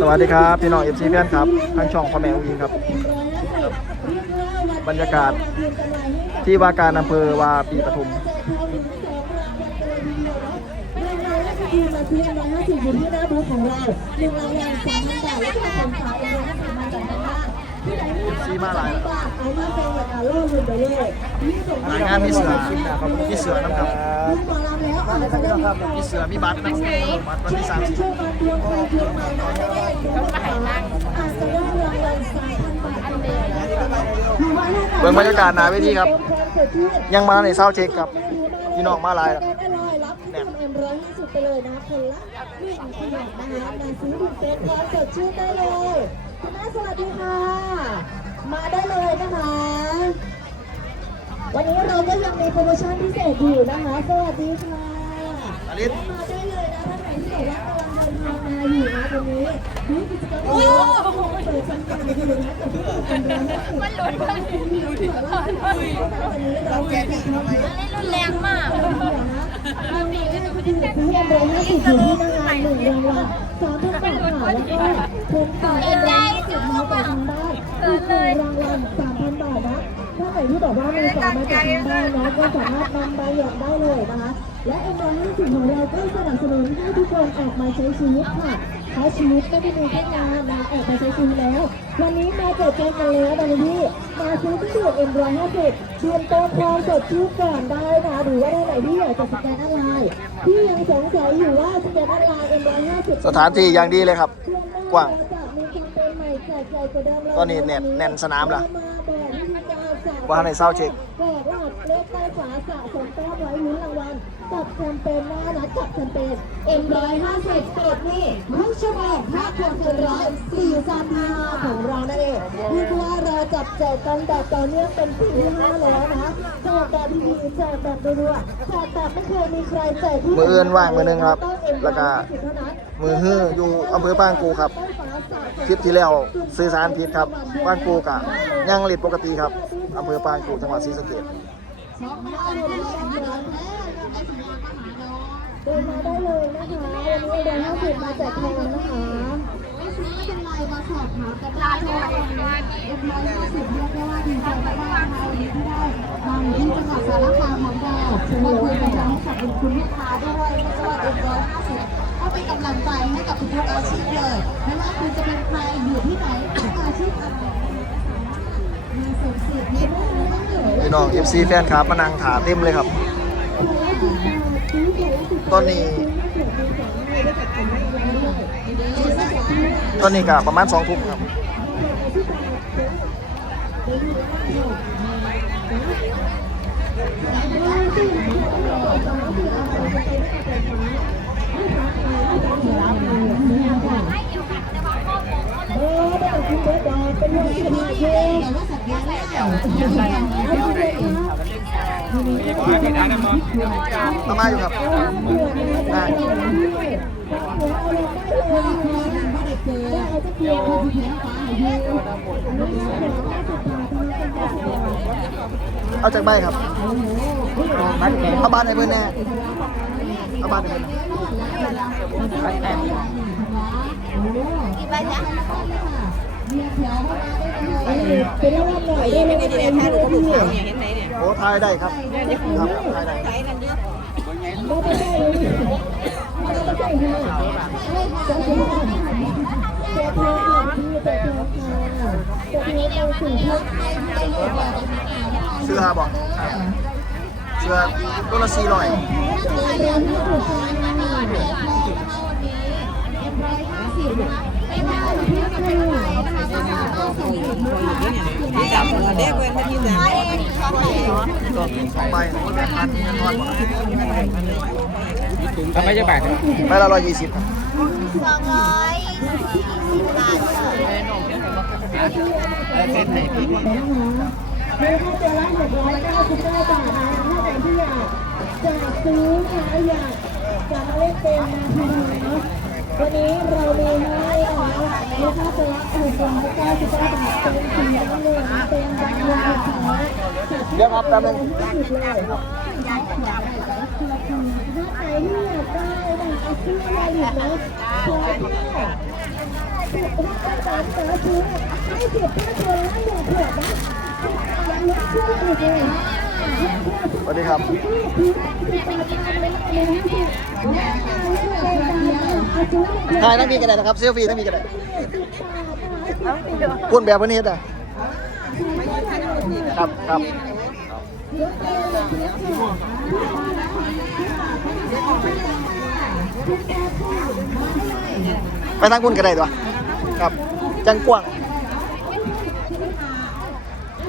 สวัสดีครับ พี่น้องเอฟซีแฟนครับทางช่องพ่อแม่อุ้งครับ บรรยากาศที่ว่าการอำเภอวาปีปทุมทีมมาทีมร้อยห้าสิบอยู่ที่หน้าบูธของเราหนึ่งรางวัลสามพันบาทและก็ของขายรางวัลห้าสิบาท ที่ไหนมีซีมาหลายบาทเอามาเป็นแบบอะโล่ลุนไปเลยนี่ส่งรายงานมีเสือมีเสือนะครับมีหมอลำแล้วอาจจะได้มีมีเสือมีบัตรนะบัตรวันที่สามสิบช่วยมาทวงใครทวงมานะไม่ได้ก็มาหาอาจจะได้รางวัลสามพันบาทอันเดียวเบิ่งบรรยากาศหนาเวทีครับ ยังมาในเศร้าเช็คครับพี่น้องมาหลายแล้วได้เลยรับที่ทำเอ็มร้อยห้าสิบไปเลยนะคนละหนึ่งขนาดนะคะมาซื้อบุฟเฟ่ต์พร้อมสดชื่นได้เลยคุณแม่สวัสดีค่ะ มาได้เลยนะคะ วันนี้เราก็ยังมีโปรโมชั่นพิเศษอยู่นะคะ สวัสดีค่ะอลิส มาได้เลยนะท่านไหนที่บอกว่ากำลังเดินทางมาอยู่นะตรงนี้นี่กิจกรรมเปิดสัญญาณอยู่นะกับที่เปิดเป็นร้านมันหลุดมันหลุดวันนี้เราแจกที่ทำไมรุนแรงมากเรามีเงินที่ซื้อเบอร์ห้าสิบอยู่ที่หน้างานหนึ่งรางวัลสามพันบาทค่ะแล้วก็คุณขายเองสิบมาต่อทางบ้านอีกหนึ่งรางวัลสามพันบาทนะถ้าใครที่บอกว่ามีสามมาจากทางบ้านนะก็สามารถนำไปหยอกได้เลยนะคะ และเอ็มร้อยห้าสิบของเราก็สนับสนุนให้ทุกคนออกมาใช้ชีวิตค่ะเพราะชีวิตไม่ได้มีแค่งานนะออกมาใช้ชีวิตแล้ว วันนี้มาเปิดเจอกันแล้วนะพี่มาซื้อที่ดูดเอ็มร้อยห้าสิบเตรียมตัวพร้อมสดชื่นก่อนได้นะหรือว่าได้ไหนที่อยากจะสแกนออนไลน์ที่ยังสงสัยอยู่ว่าสแกนออนไลน์เอ็มร้อยห้าสิบสถานที่อย่างดีเลยครับ กว้างมีแคมเปญใหม่แจกใหญ่กว่าเดิมเลยตอนนี้แน่นแน่นสนามละมาบอกวิธีการสะว่าในเศร้าเช็คบอ กรหัสเลขใต้ฝาสะสมแต้มไว้ลุ้นรางวัลกับแคมเปญหน้านัดกับแคมเปญ M150 เปิดนี่ทุกชั่วโมงถ้าควรเกินร้อยสี่สัปดาห์ของเรานั่นเองเรียกว่าเราจับแจกกันแบบต่อเนื่องเป็นปีที่ห้าแล้วนะแจกแบบดีๆแจกแบบรัวๆแจกแบบไม่เคยมีใครแจกที่มืออื่นว่างมือหนึงครับต้องแล้วก็ M150 เท่านั้นมือฮื้ออยู่อำเภอบ้านกูครับคลิปที่แล้วสื่อสารผิดครับบ้านกูกะยังหลิดปกติครับอำเภอปางกูจังหวัดศรีสะเกษ เดินมาได้เลยนะคะวันนี้เดินห้าสิบมาแจกทองนะคะไม่ซื้อไม่เป็นไรมาสอบถามกันได้เลยเอ็มร้อยห้าสิบเรียกได้ว่าดีใจมากๆนะคะวันนี้ที่ได้มาอยู่ที่จังหวัดสารคามของเรามาคุยกันให้กับคุณลูกค้าด้วยไม่ว่าเอ็มร้อยห้าสิบก็เป็นกำลังใจให้กับทุกอาชีพเลยไม่ว่าคุณจะเป็นใครอยู่ที่ไหนอาชีพอะไร พี่น้องเอฟซีแฟนครับมานั่งถาเต็มเลยครับ ตอนนี้ ตอนนี้ก็ประมาณสองทุ่มครับ เอา มาอยู่ครับได้เอาจากใบครับเอาบ้านในเพื่อนแน่เอาบ้านในเพื่อนแน่ เป็นรอบหน่อยได้ไหมไม่ได้แค่ดูลูกสาวเนี่ยโอ้ทายได้ครับครับทายได้ไม่ได้เลยไม่ได้ใช่ค่ะจะเป็นจะเธอค่ะที่จะเธอค่ะจะเธอเอาสิ่งที่เสื้อบอกเสื้อตัวละสี่ร้อยเรียนที่ถูกต้องค่ะไม่ได้ที่คือ เด็กเว้นที่จะสองใบโอ้ยแม่พันทอนทำไมจะบาดใบละร้อยยี่สิบครับสองร้อยสี่สิบบาทเส้นไหนพี่ไม่ว่าจะละหนึ่งร้อยเก้าสิบเก้าบาทนะถ้าไหนที่อยากจะซื้อนะอยากจะมาเล่นเกมมาทีนี้เนาะ วันนี้เรามีให้นะคะราคาตัวละหนึ่งร้อยเก้าสิบเก้าบาทเป็นสีน้ำเงินเป็นดังเงินนะคะเดี๋ยวครับแป๊บนึงที่สุดเลยถ้าไหนที่อยากได้นะเอาซื้อมาหลิบนะขอเพื่อสามต่อซื้อให้สิบห้าคนละหนึ่งขวดนะยังลดช่วยอีกเลย สวัสดีครับถ่ายทั้งมีกันได้นะครับเซลฟี่ทั้งมีกันได้พูดแบบวันนี้อะครับครับไปทางคุณก็ได้ตัวครับ จังกว้าง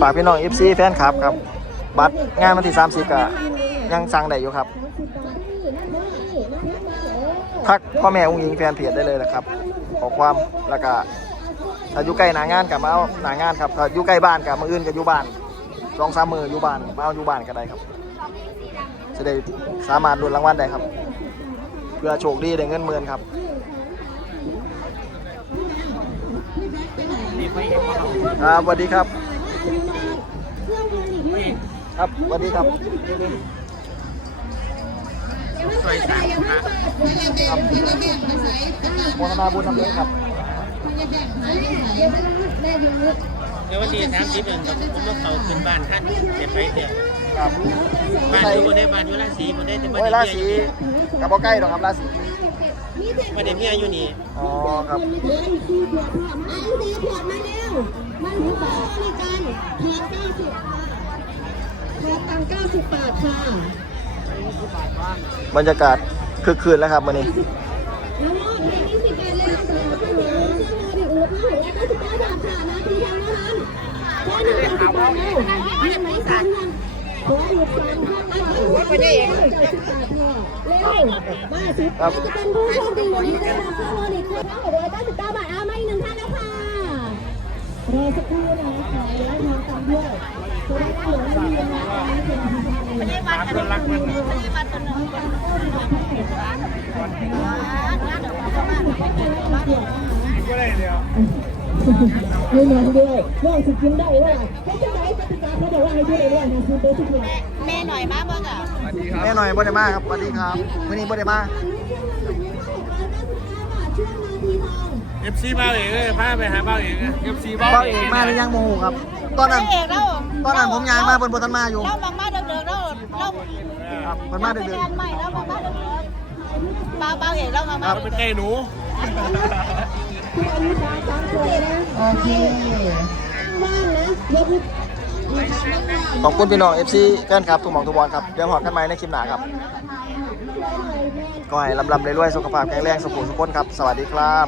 ฝากพี่น้อง FC แฟนคลับครับ บัตรงานวันที่ 30ก็ยังสั่งได้อยู่ครับ ทักพ่อแม่องค์หญิงแฟนเพจได้เลยนะครับ ขอความแล้วก็ถ้าอยู่ใกล้หนางานกับมาเอาหนางานครับถ้าอยู่ใกล้บ้านกับมืออื่นกับอยู่บ้านสองสามมืออยู่บ้านมาเอาอยู่บ้านก็ได้ครับจะได้สามารถลุ้นรางวัลได้ครับเพื่อโชคดีได้เงินหมื่นครับ ครับสวัสดีครับ ครับสวัสดีครับครับโมทนาบุญนำเลี้ยงครับเดี๋ยววันที่สามสิบเดือนผมต้องเขาขึ้นบ้านท่านเด็ดไปเถอะครับบ้านอยู่บนได้บ้านอยู่ราศีบนได้แต่บ้านโอ้ยเด็ราเมีศียกับบ่ใกล้หรอกครับราศี บ้านเด็เมียอยู่นี่อ๋อครับเอาดีขวดมาเร็วมันรู้บริการขวดเก้าสิบขวดตังเก้าสิบบาทค่ะบรรยากาศคึกคืนแล้วครับวันนี้แล้วมอบเพลงที่สิบเอ็ดเลยสำหรับผู้หญิงเชื่อมือดิอู๋ผ้าหัวเก้าสิบเก้าบาทค่ะนาทีทางเท่านั้นแค่หนึ่งเก้าสิบบาทเร็วมีไหมสาม พันขอหยุดสามพันนะคะไม่ได้เองเก้าสิบบาทค่ะเร็วมาสิใครจะเป็นผู้โชคดีวันนี้ได้รับเสื้อมือดิคุณทั้งหมดร้อยเก้าสิบเก้าบาทเอามาอีกหนึ่งท่านแล้วค่ะรอสักครู่นะคะแล้วทาตามด้วยจะได้เหลือไม่มีนะคะไม่ได้บัตรคนรักมันไม่ได้บัตรคนมีเงินด้วยว่าสิกินได้ว่าไม่ใช่ไหนกติกาเขาบอกว่าให้ด้วยว่านะ แม่หน่อยมากบ้างอะแม่หน่อยบ่ได้มาครับสวัสดีครับวันนี้บ่ได้มาเอฟซีบ้าเองเลยพาไปหาบ้าเองเอฟซีบ้าเบ้าเอกมาหรือยังโมโหครับ ตอนนั้นเอกแล้วตอนนั้นผมย้ายมาบนบนทันมาอยู่เราบางมาเดิมๆเราเราครับมันมาเดือเป็นดงานใหม่แล้วบางมาเดิมๆบ้าบ้าเอกเรามาครับเป็นไก่หนูโอเคว่างนะยกมือ ขอบคุณพี่น้อง FC แฟนครับทุกหมองทุกบอลครับเดี๋ยวหอดกันไหมในคลิปหนาครับก็ให้ลำลำรวยๆสุขภาพแข็งแรงสุขุมสุขคนครับ สวัสดีครับ